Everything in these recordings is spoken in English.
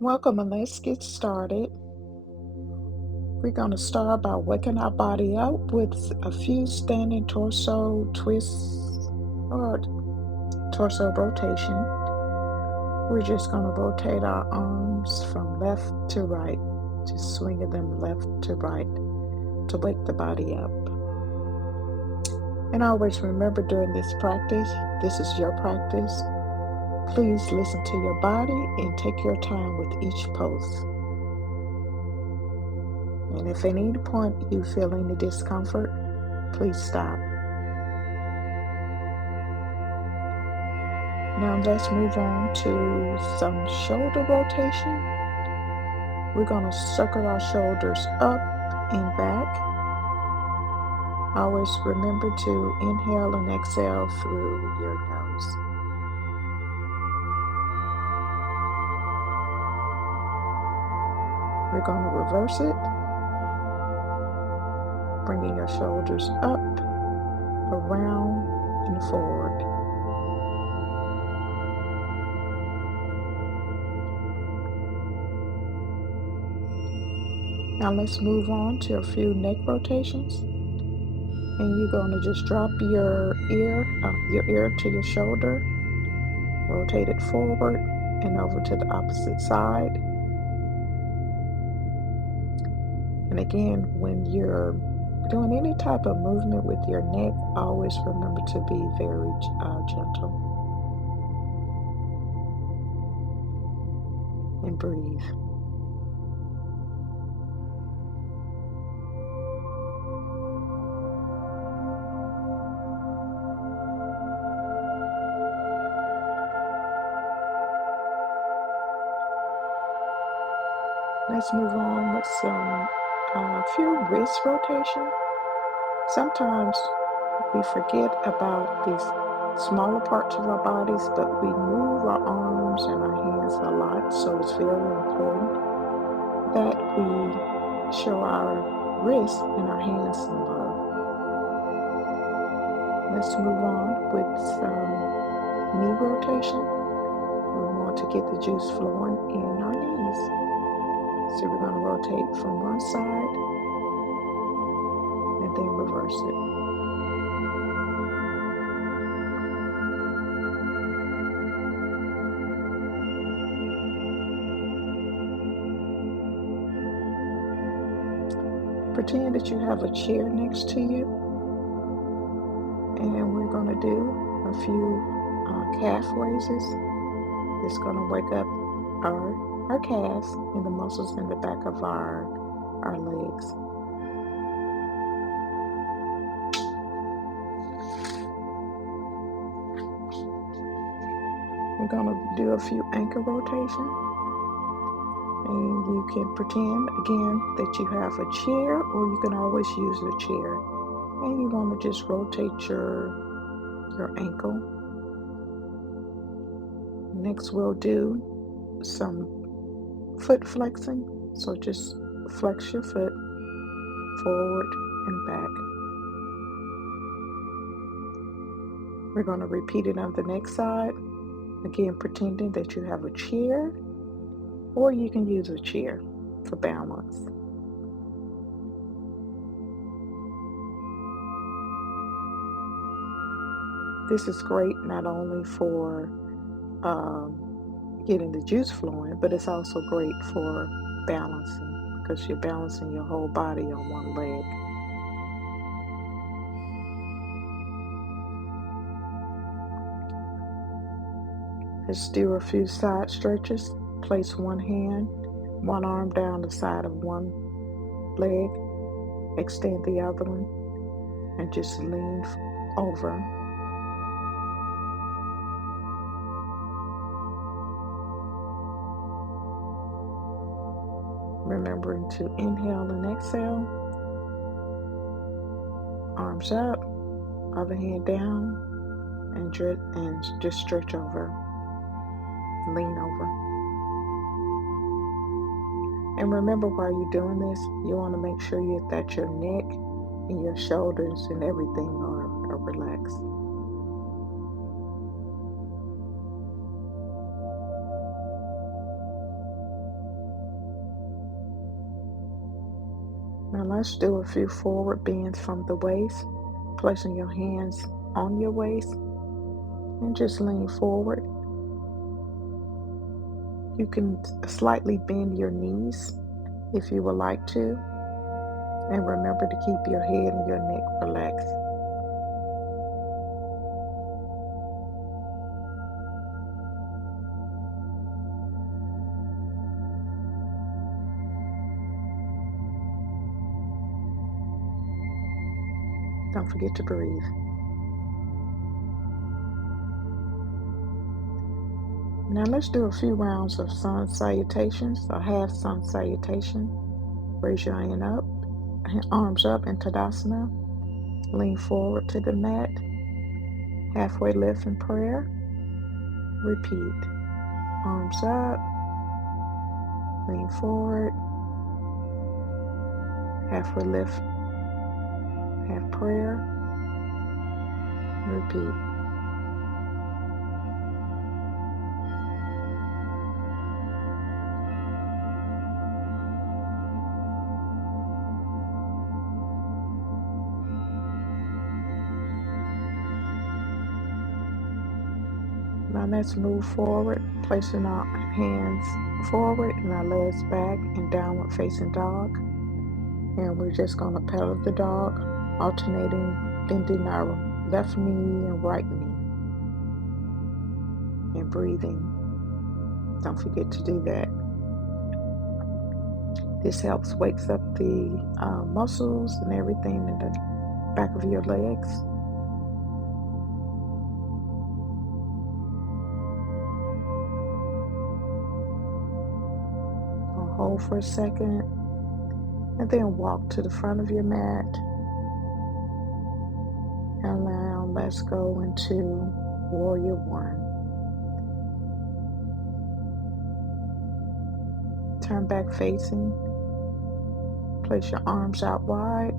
Welcome, and let's get started. We're going to start by waking our body up with a few standing torso twists or torso rotation. We're just going to rotate our arms from left to right, just swinging them left to right to wake the body up. And always remember during this practice, this is your practice. Please listen to your body and take your time with each pose. And if at any point you feel any discomfort, please stop. Now let's move on to some shoulder rotation. We're going to circle our shoulders up and back. Always remember to inhale and exhale through your nose. We're going to reverse it, bringing your shoulders up, around, and forward. Now let's move on to a few neck rotations. And you're going to just drop your ear to your shoulder, rotate it forward and over to the opposite side. And again, when you're doing any type of movement with your neck, always remember to be very gentle and breathe. Let's move on with some few wrist rotation. Sometimes we forget about these smaller parts of our bodies, but we move our arms and our hands a lot, so it's very important that we show our wrists and our hands some love. Let's move on with some knee rotation. We want to get the juice flowing in our knees. So we're going to rotate from one side and then reverse it. Pretend that you have a chair next to you, and we're going to do a few calf raises. It's going to wake up our calves and the muscles in the back of our legs. We're going to do a few ankle rotation. And you can pretend again that you have a chair, or you can always use a chair. And you want to just rotate your ankle. Next, we'll do some foot flexing. So just flex your foot forward and back. We're going to repeat it on the next side. Again, pretending that you have a chair, or you can use a chair for balance. This is great not only for getting the juice flowing, but it's also great for balancing because you're balancing your whole body on one leg. Let's do a few side stretches. Place one arm down the side of one leg, extend the other one, and just lean over. Remembering to inhale and exhale. Arms up, other hand down, and just stretch over. Lean over. And remember, while you're doing this, you want to make sure that your neck and your shoulders and everything are relaxed. Now let's do a few forward bends from the waist, placing your hands on your waist and just lean forward. You can slightly bend your knees if you would like to, and remember to keep your head and your neck relaxed. Don't forget to breathe. Now let's do a few rounds of sun salutations, a half sun salutation. Raise your hand up, arms up in Tadasana. Lean forward to the mat. Halfway lift in prayer. Repeat. Arms up. Lean forward. Halfway lift. Half prayer. Repeat. Now let's move forward, placing our hands forward and our legs back in downward facing dog. And we're just going to pedal the dog, alternating bending our left knee and right knee. And breathing. Don't forget to do that. This helps wakes up the muscles and everything in the back of your legs. Hold for a second and then walk to the front of your mat. And now let's go into Warrior One. Turn back facing. Place your arms out wide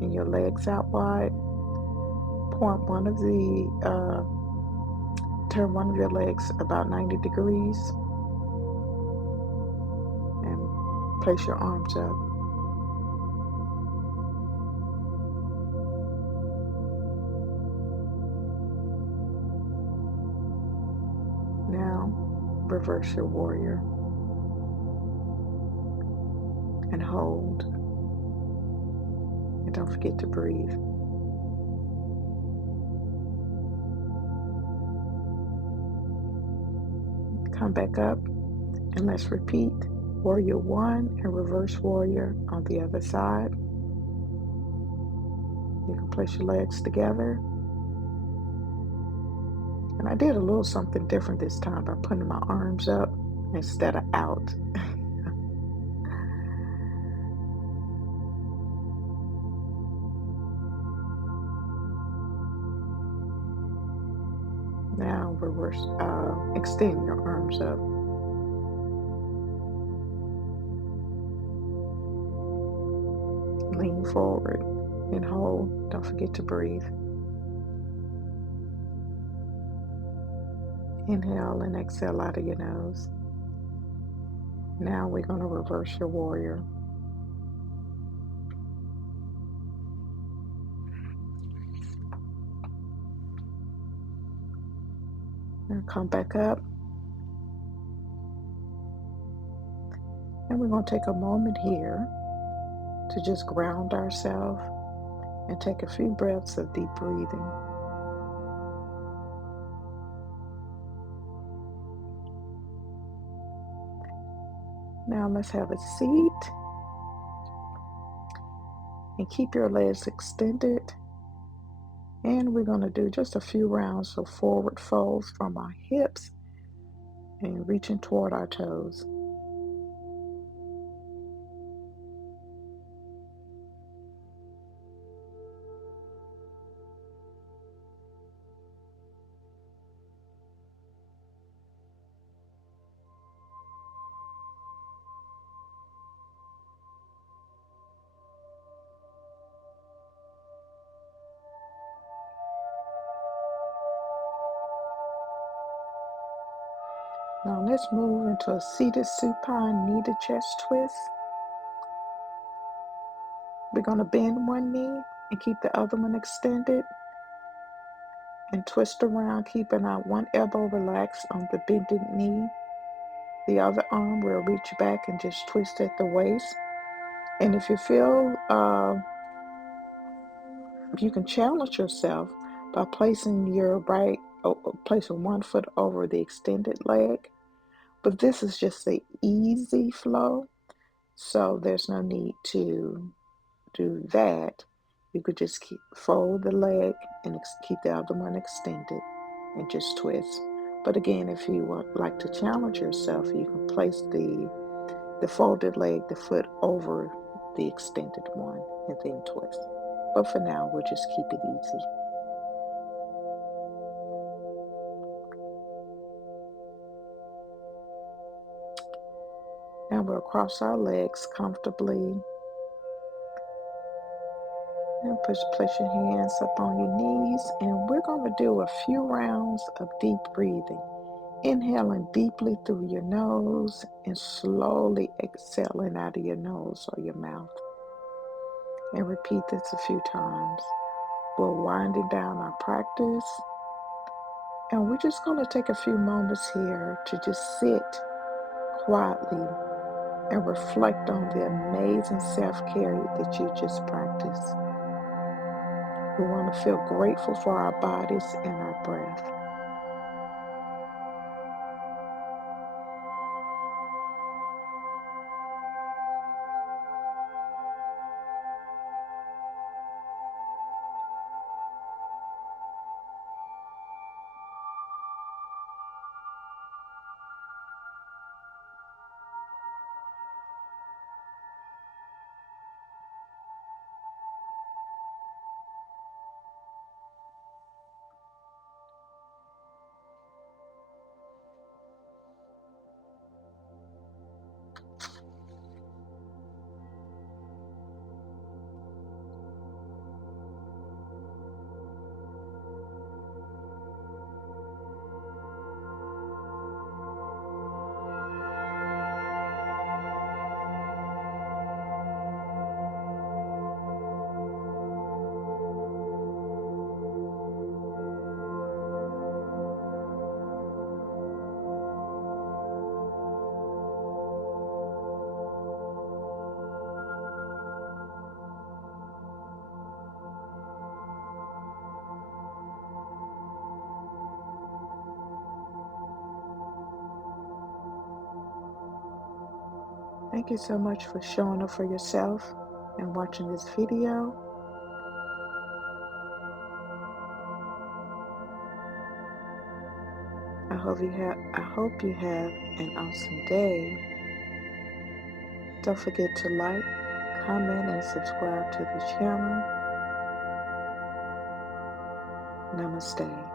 and your legs out wide. Turn one of your legs about 90 degrees and place your arms up. Now, reverse your warrior and hold. And don't forget to breathe. Come back up and let's repeat Warrior One and reverse warrior on the other side. You can place your legs together. And I did a little something different this time by putting my arms up instead of out. Now reverse, extend your arms up. Lean forward and hold. Don't forget to breathe. Inhale and exhale out of your nose. Now we're going to reverse your warrior. Now come back up. And we're going to take a moment here to just ground ourselves and take a few breaths of deep breathing. Now let's have a seat and keep your legs extended. And we're going to do just a few rounds of forward folds from our hips and reaching toward our toes. Now let's move into a seated supine knee to chest twist. we're going to bend one knee and keep the other one extended and twist around, keeping our one elbow relaxed on the bended knee. The other arm will reach back and just twist at the waist. And if you feel, you can challenge yourself by placing placing one foot over the extended leg. But this is just the easy flow, so there's no need to do that. You could just fold the leg and keep the other one extended and just twist. But again, if you would like to challenge yourself, you can place the folded leg, the foot over the extended one, and then twist. But for now, we'll just keep it easy. Now we'll cross our legs comfortably. And place your hands up on your knees, and we're going to do a few rounds of deep breathing. Inhaling deeply through your nose and slowly exhaling out of your nose or your mouth. And repeat this a few times. We're winding down our practice, and we're just going to take a few moments here to just sit quietly and reflect on the amazing self-care that you just practiced. We want to feel grateful for our bodies and our breath. Thank you so much for showing up for yourself and watching this video. I hope you have an awesome day. Don't forget to like, comment, and subscribe to the channel. Namaste.